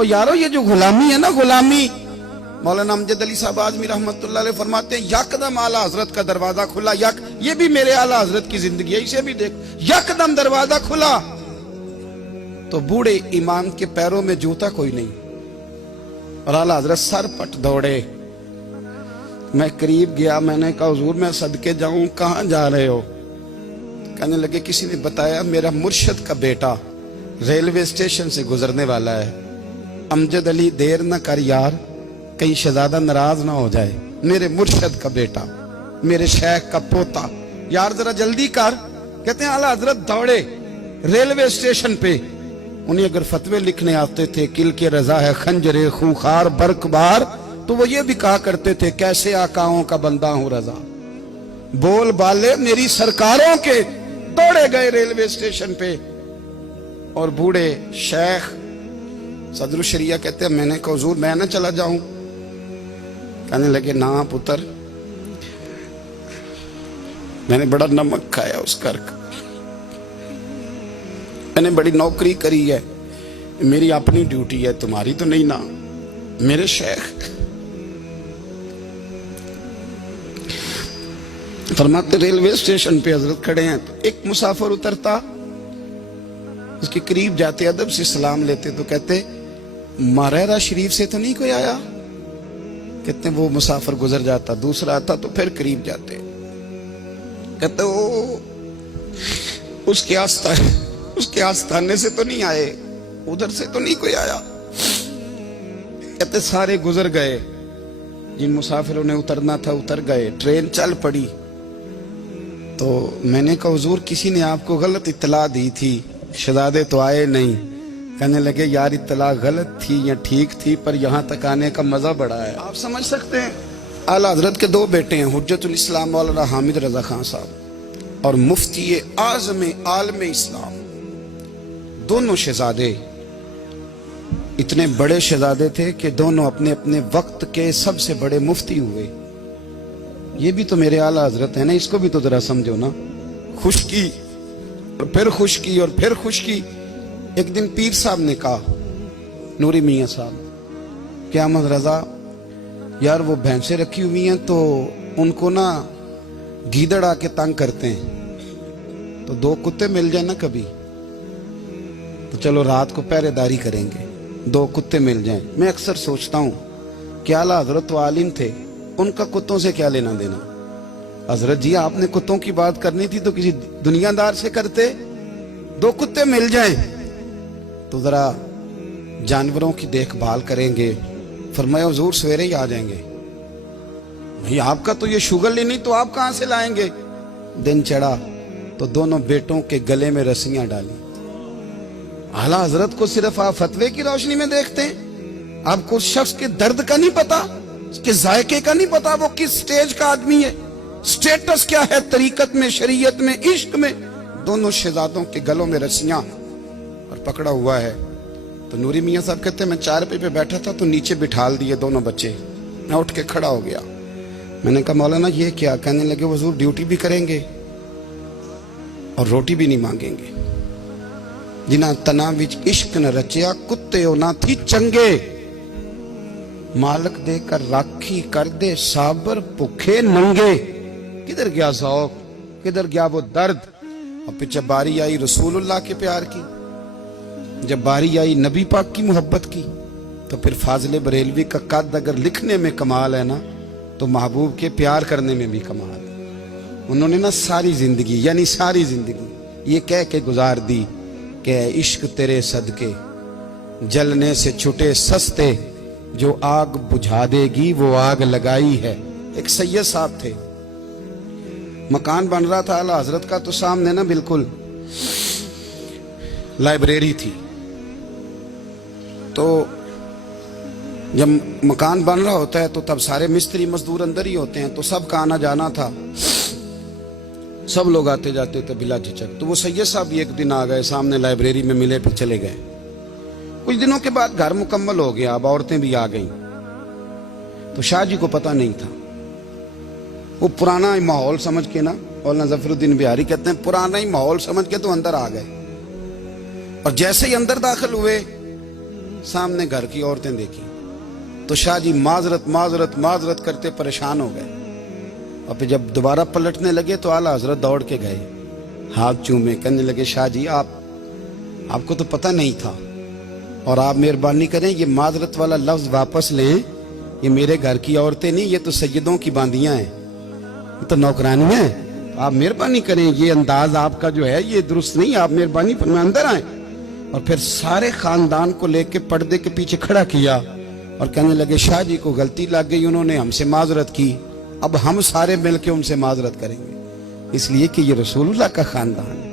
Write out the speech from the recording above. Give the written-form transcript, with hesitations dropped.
اور یارو یہ جو غلامی ہے نا غلامی، مولانا امجد علی صاحب اعظمی رحمت اللہ علیہ فرماتے ہیں یکدم اعلیٰ حضرت کا دروازہ کھلا، یہ بھی میرے اعلیٰ حضرت کی زندگی ہے، اسے بھی دیکھ، یکدم دروازہ کھلا تو بوڑھے امام کے پیروں میں جوتا کوئی نہیں، اور اعلیٰ حضرت سر پٹ دوڑے۔ میں قریب گیا، میں نے کہا حضور میں صدقے جاؤں، کہاں جا رہے ہو؟ کہنے لگے کسی نے بتایا میرا مرشد کا بیٹا ریلوے اسٹیشن سے گزرنے والا ہے، امجد علی دیر نہ کر یار، کہیں شہزادہ ناراض نہ ہو جائے، میرے مرشد کا بیٹا، میرے شیخ کا پوتا، یار ذرا جلدی کر۔ کہتے ہیں اعلیٰ حضرت دوڑے ریلوے اسٹیشن پہ، انہیں اگر فتوے لکھنے آتے تھے کل کے رضا ہے خنجر خونخوار برق بار، تو وہ یہ بھی کہا کرتے تھے کیسے آقاؤں کا بندہ ہوں رضا، بول بالے میری سرکاروں کے۔ دوڑے گئے ریلوے اسٹیشن پہ، اور بوڑھے شیخ صدر الشریعہ کہتے ہیں میں نے کہا حضور میں نہ چلا جاؤں؟ کہنے لگے نا پتر، میں نے بڑا نمک کھایا اس گھر کا، میں نے بڑی نوکری کری ہے، میری اپنی ڈیوٹی ہے، تمہاری تو نہیں نا۔ میرے شیخ فرماتے ریلوے اسٹیشن پہ حضرت کھڑے ہیں تو ایک مسافر اترتا، اس کے قریب جاتے ادب سے سلام لیتے تو کہتے ماریرا شریف سے تو نہیں کوئی آیا؟ کہتے ہیں وہ مسافر گزر جاتا، دوسرا آتا تو پھر قریب جاتے، کہتے وہ اس کے آستانے سے تو نہیں آئے، ادھر سے تو نہیں کوئی آیا۔ کہتے سارے گزر گئے، جن مسافروں نے اترنا تھا اتر گئے، ٹرین چل پڑی۔ تو میں نے کہا حضور کسی نے آپ کو غلط اطلاع دی تھی، شہزادے تو آئے نہیں۔ کہنے لگے یار اطلاع غلط تھی یا ٹھیک تھی، پر یہاں تک آنے کا مزہ بڑا ہے۔ آپ سمجھ سکتے ہیں اعلیٰ حضرت کے دو بیٹے ہیں، حجت الاسلام مولانا حامد رضا خان صاحب اور مفتی اعظم عالم اسلام، دونوں شہزادے اتنے بڑے شہزادے تھے کہ دونوں اپنے اپنے وقت کے سب سے بڑے مفتی ہوئے۔ یہ بھی تو میرے اعلیٰ حضرت ہیں نا، اس کو بھی تو ذرا سمجھو نا۔ خشکی اور پھر خشکی اور پھر خشکی۔ ایک دن پیر صاحب نے کہا، نوری میاں صاحب، کہ احمد رضا یار وہ بھینسیں رکھی ہوئی ہیں تو ان کو نا گیدڑ آ کے تنگ کرتے ہیں، تو دو کتے مل جائیں نا کبھی تو چلو رات کو پہرے داری کریں گے، دو کتے مل جائیں۔ میں اکثر سوچتا ہوں کہ اعلیٰ حضرت و عالم تھے، ان کا کتوں سے کیا لینا دینا؟ حضرت جی آپ نے کتوں کی بات کرنی تھی تو کسی دنیا دار سے کرتے، دو کتے مل جائیں تو ذرا جانوروں کی دیکھ بھال کریں گے۔ فرمایا حضور سویرے ہی آ جائیں گے۔ بھئی آپ کا تو یہ شوگر لینی تو آپ کہاں سے لائیں گے؟ دن چڑھا تو دونوں بیٹوں کے گلے میں رسیاں ڈالی۔ اعلیٰ حضرت کو صرف آپ فتوے کی روشنی میں دیکھتے ہیں، آپ کو اس شخص کے درد کا نہیں پتا، اس کے ذائقے کا نہیں پتا، وہ کس سٹیج کا آدمی ہے، سٹیٹس کیا ہے طریقت میں، شریعت میں، عشق میں۔ دونوں شہزادوں کے گلوں میں رسیاں اور پکڑا ہوا ہے۔ تو نوری میاں صاحب کہتے ہیں میں چارپائی پہ بیٹھا تھا تو نیچے بٹھال دیے دونوں بچے، میں اٹھ کے کھڑا ہو گیا۔ میں نے کہا مولانا یہ کیا؟ کہنے لگے حضور ڈیوٹی بھی کریں گے اور روٹی بھی نہیں مانگیں گے۔ جنہاں تنا وچ عشق نہ رچیا، کتے ہو نہ تھی چنگے، مالک دے کر راکھی کر دے صابر بھوکے ننگے۔ کدھر گیا ذوق، کدھر گیا وہ درد؟ اور پھر جب باری آئی رسول اللہ کے پیار کی، جب باری آئی نبی پاک کی محبت کی، تو پھر فاضل بریلوی کا قد اگر لکھنے میں کمال ہے نا تو محبوب کے پیار کرنے میں بھی کمال ہے۔ انہوں نے نا ساری زندگی یعنی ساری زندگی یہ کہہ کے گزار دی کہ اے عشق تیرے صدقے جلنے سے چھٹے سستے، جو آگ بجھا دے گی وہ آگ لگائی ہے۔ ایک سید صاحب تھے، مکان بن رہا تھا اعلیٰ حضرت کا، تو سامنے نا بالکل لائبریری تھی۔ تو جب مکان بن رہا ہوتا ہے تو تب سارے مستری مزدور اندر ہی ہوتے ہیں، تو سب کا آنا جانا تھا، سب لوگ آتے جاتے تھے بلا جھجک۔ تو وہ سید صاحب بھی ایک دن آ گئے، سامنے لائبریری میں ملے، پھر چلے گئے۔ کچھ دنوں کے بعد گھر مکمل ہو گیا، اب عورتیں بھی آ گئیں، تو شاہ جی کو پتہ نہیں تھا۔ وہ پرانا ہی ماحول سمجھ کے نا، مولانا ظفر الدین بہاری کہتے ہیں پرانا ہی ماحول سمجھ کے تو اندر آ گئے، اور جیسے ہی اندر داخل ہوئے سامنے گھر کی عورتیں دیکھی تو شاہ جی معذرت معذرت معذرت کرتے پریشان ہو گئے، اور پھر جب دوبارہ پلٹنے لگے تو اعلیٰ حضرت دوڑ کے گئے، ہاتھ چومے، کہنے لگے شاہ جی آپ کو تو پتہ نہیں تھا، اور آپ مہربانی کریں یہ معذرت والا لفظ واپس لیں، یہ میرے گھر کی عورتیں نہیں، یہ تو سیدوں کی باندیاں ہیں، یہ تو نوکرانیاں ہیں، آپ مہربانی کریں، یہ انداز آپ کا جو ہے یہ درست نہیں، آپ مہربانی فرمائیں اندر آئیں۔ اور پھر سارے خاندان کو لے کے پردے کے پیچھے کھڑا کیا اور کہنے لگے شاہ جی کو غلطی لگ گئی، انہوں نے ہم سے معذرت کی، اب ہم سارے مل کے ان سے معذرت کریں گے، اس لیے کہ یہ رسول اللہ کا خاندان ہے۔